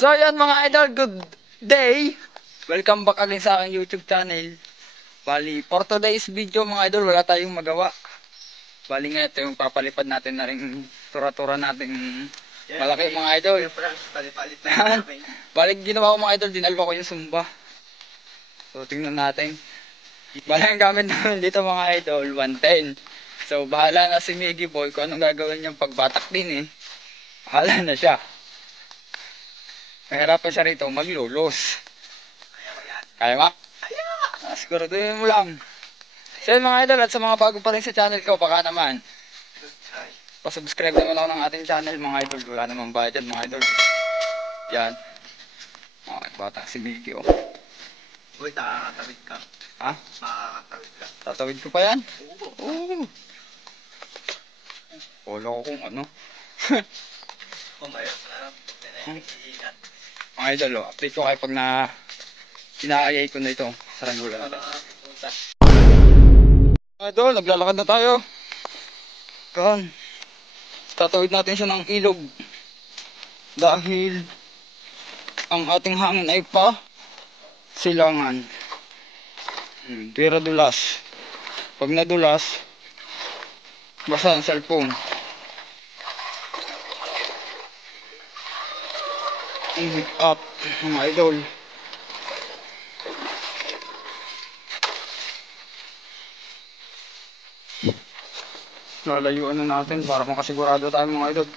So yan mga idol, good day! Welcome back again sa aking YouTube channel. Bali, for today's video mga idol, wala tayong magawa. Bali nga ito yung papalipad natin na rin tura-tura natin malaki mga idol. Bali ginawa ko mga idol, dinalwa ko yung sumba. So tingnan natin. Bali ang gamit namin dito mga idol, 110. So bahala na si Miggy Boy kung anong gagawin niyang pagbatak din eh. Bahala na siya. Mahirapan siya rito maglulos. Kaya ba? Siguraduhin mo lang. So yun mga idol, at sa mga bago pa rin sa channel ko, baka naman pasubscribe naman ako ng ating channel mga idol. Wala namang bayad mga idol. Yan. Okay, bata si Mickey oh. Uy, nakakatawid ka. Ha? Nakakatawid ka. Tatawid ko pa yan? Oo. Wala ko kung ano. Pumayos na lang. Pinaiigat. Mga idol oh, update ko kayo pag na inaayay ko na ito. Sarangula natin. Idol, naglalakad na tayo. Kan. Tatawid natin siya ng ilog. Dahil ang ating hangin ay pa silangan. Tira dulas. Pag nadulas, basa ang cellphone. Wake up mga idol. Lalayuan na natin para makasigurado tayo mga idol.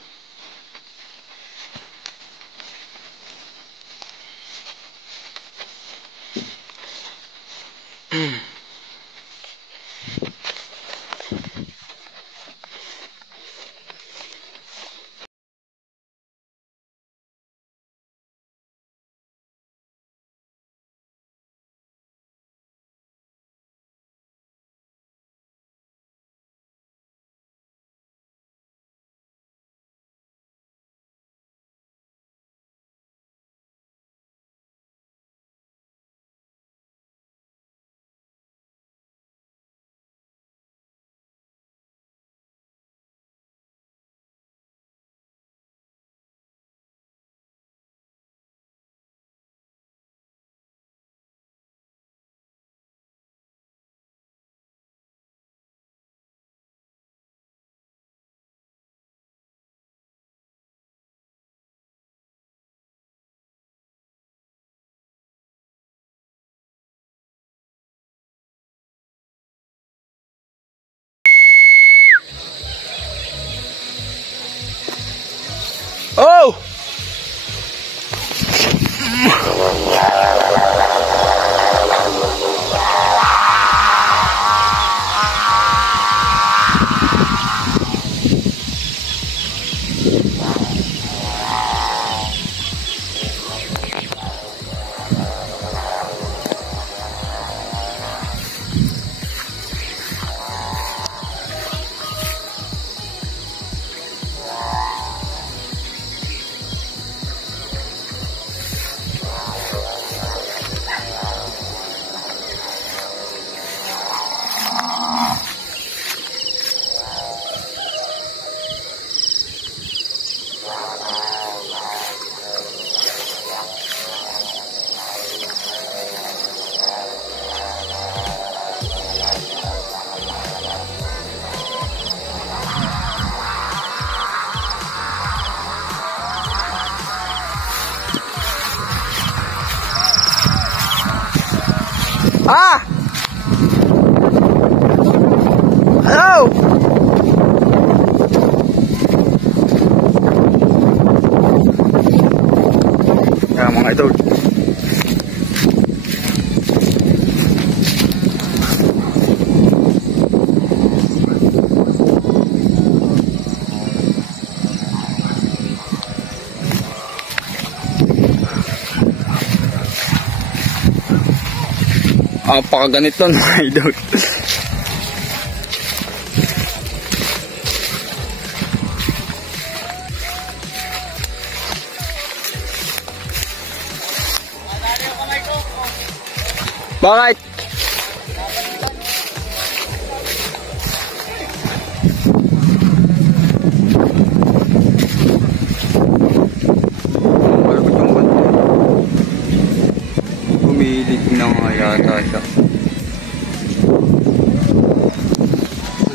Oh! Ah! Hello! Kaya mga idol. Apakaganito mga idol. Bakit? Malapit yung yata siya.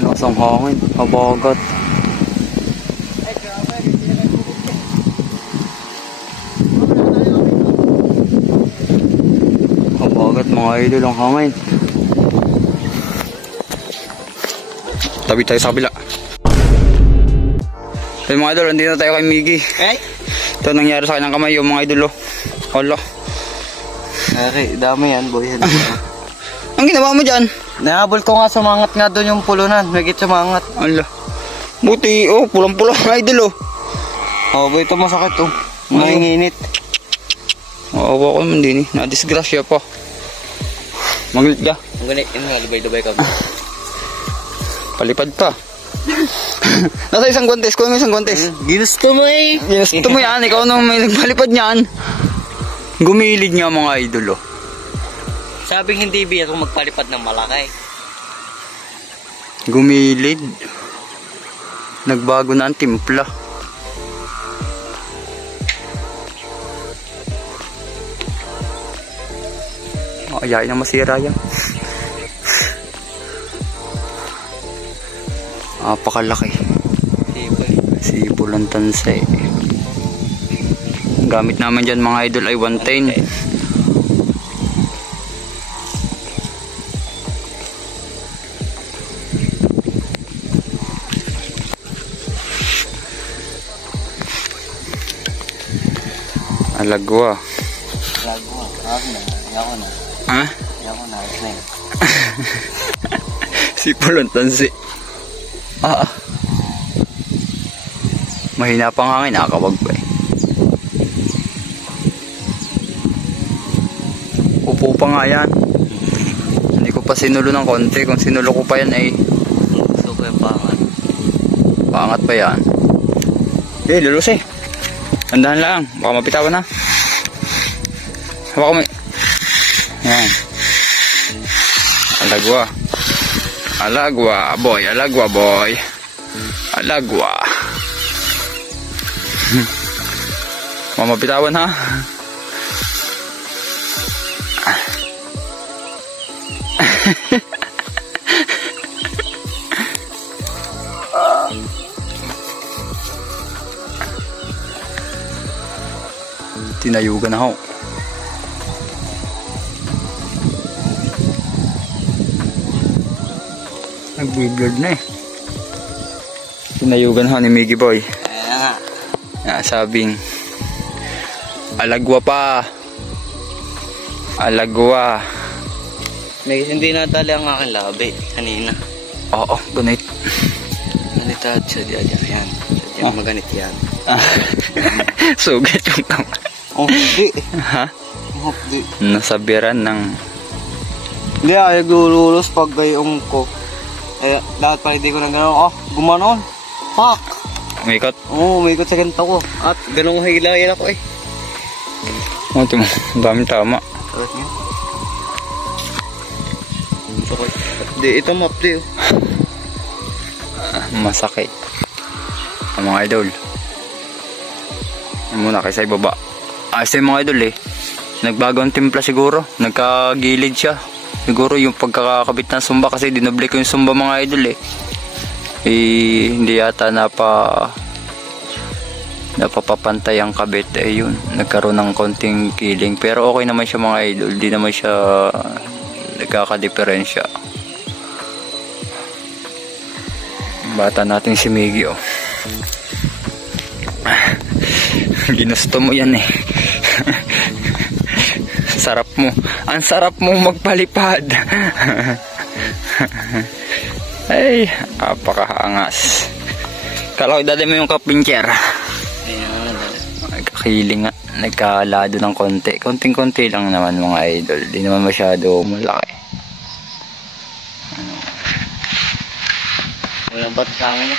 Lakas ang hangin, habagat. Habagat mga idol ang hangin. Tabi tayo sa kabila. Hey mga idol, andito na tayo kay Miggy. Ito nangyari sa kanyang kamay yung mga idol. Hala. Okay, dami yan, boy. Ang ginawa mo dyan? Nahabol ko nga, sumangat nga doon yung pulunan. Magit sumangat. Hala. Buti, pulang-pulang idol Oh, boy, ito masakit Manginginit. Maawa ko naman din nadisgrasya pa. Maglit ka. Ang ganit, yung nalubay-lubay ka. Palipad pa. Nasa isang guantes, kuha mo isang guantes. Ginusto mo Ginusto mo yan, ikaw nung may nagpalipad niyan. Gumilig nga mga idol Sabing hindi biro magpalipad ng malaki. Gumilid. Nagbago na ang timpla. Ayayin na masira yan. Napakalaki. Sipol ang tansay. Gamit naman dyan mga idol ay 110. Alagwa. Ako na. Ha? Ako na. Sipol ang tansay. Mahina pang hangin, nakakawag pa Upo pa nga yan. Hindi ko pa sinulo ng konti. Kung sinulo ko pa yan ay Gusto ko yung pangat. pangat pa yan. Lulus Andahan lang, baka mapitawan na. Baka may yan. Alagwa. Alagwa boy, alagwa boy. Alagwa. Mamapitawan ha. Tinayugan na ho. Nag-blurred na Tinayugan ho ni Miggy boy. Sabing alagwa pa. Alagwa. May hindi natali ang aking labi kanina. Oo, ganit. Ganit at siya diyan. Yan. Yan maganit yan. Sugat yung kamay. Hindi. Ha? Hindi. Nasabiran ng Hindi ay lululos pag gayong ko. Dapat pa hindi ko na gano'n. Gumanon. Fuck. umikot. Umikot sa ganito ko. At ganun hila-hila ko Daming tama. Tawad niya. Sakit. Di, ito mapli Masakit. Ang mga idol. Muna kaysa ibaba. Sa mga idol nagbago ang timpla siguro. Nagkagilid siya. Siguro yung pagkakakabit ng sumba kasi dinoble ko yung sumba mga idol hindi yata napapapantay ang kabit yun. Nagkaroon ng konting kiling. Pero okay naman siya mga idol. Di naman siya nagkakadiferensya. Bata natin si Miggy Ginusto mo yan sarap mo. Ang sarap mo magpalipad. Ay, apakahangas. Kala ko dali mo yung kapincher. Nagkakiling nga. Nagkalado ng konti. Konting-konti lang naman mga idol. Di naman masyado malaki. Walang ba't sa akin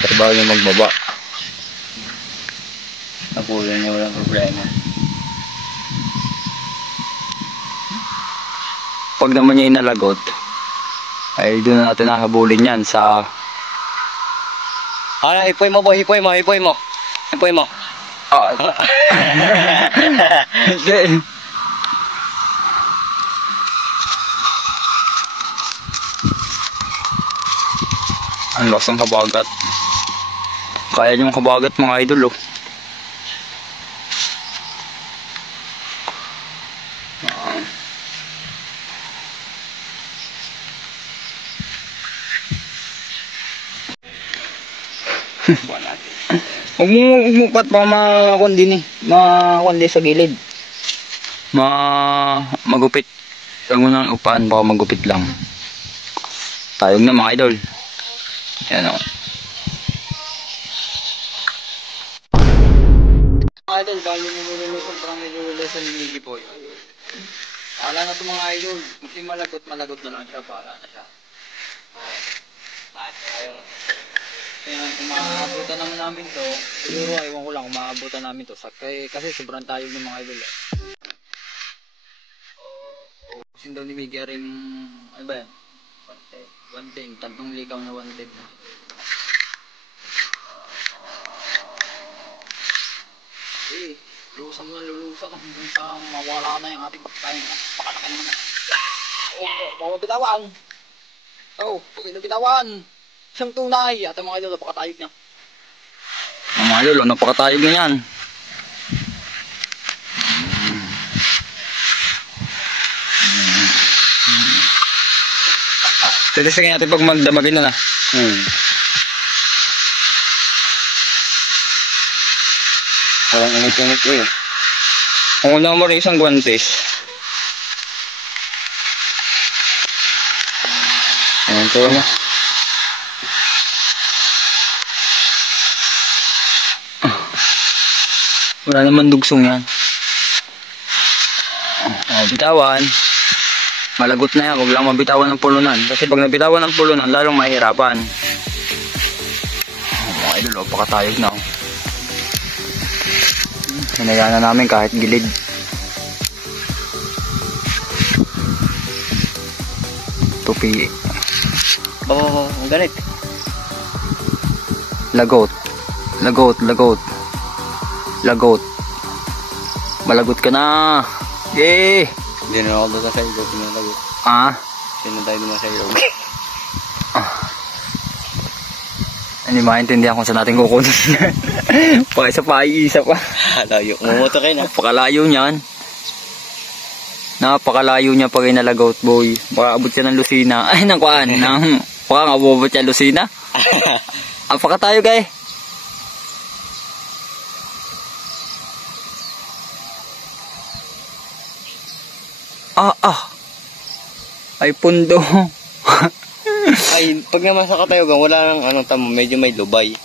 Trabaho niya magbaba. habulin niya, walang problema. Pag naman niya inalagot, ay doon natin nahabulin yan sa... Hipoy mo boy, hipoy mo. Hipoy mo. Hindi. Ang lakas ng habagat. Kaya niyong habagat mga idol oh. Huwag mo pat pa makundi ni. Makundi sa gilid. Magupit. Huwag mo nang upaan, baka magupit lang. Tayog na mga idol. Yan o. Mga idol, bali mo lululusong parang nilululusong ni Miggy Boy. Wala na ito mga idol. Kasi malagot na lang siya. Para na siya. Kaya kung maabutan naman namin to, siguro ewan ko lang kung maabutan namin to. Kasi sobrang tayog ng mga idol. Kasi daw ni Miggy rin, ano ba yan? One thing, tatlong likaw na one thing. Lulusang na lulusang hanggang sa mawala na yung ating pagkain. Pakalaki naman na. Baka mabitawan. Pag nabitawan. Isang tunay. At ang mga idol, napakatayog niya. Ang mga idol, napakatayog na yan. Titisingin natin pag magdamagin na na. Walang init-init eh. Kung wala mo rin isang guwantes. Ayan to na. Wala naman dugsong yan. Bitawan. Malagot na yan, huwag lang mabitawan ng pulunan. Kasi pag nabitawan ng pulunan, lalong mahirapan. Mga idol, pakatayog na. Hinayaan na namin kahit gilid. Tupi. Ang ganit. Lagot. Malagot ka na. Yay! Hindi na ako doon sa ilog. Sino tayo naman sa ilog? Hindi maintindihan kung saan natin kukunin. Pakisa pa, iisa pa. Layo. Umumoto kayo na. Napakalayo niyan. Napakalayo niya pag inalagot boy. Baka abot siya ng Lucina. Ay, nakuhaan. Baka nga abot siya Lucina. Apaka tayo guys. Ay pundo. Ay, pag naman sa katayogan, wala nang tamo, medyo may lubay.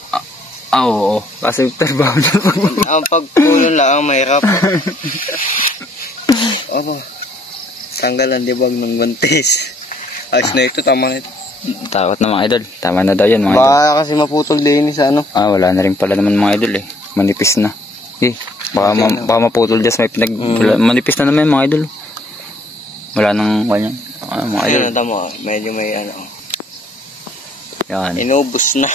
Oo. Kasi trabaho na ang pagpulon lang ang mahirap. Tanggalan dibag ng buntis. Ayos na ito, tama na ito. Takot na mga idol. Tama na daw yan mga idol. Baka kasi maputol din sa wala na rin pala naman mga idol eh. Manipis na. Baka maputol dyan. Manipis na naman mga idol. Wala nang kanya. Mga idol. Ayun, tama. Medyo may Yan. inubos na.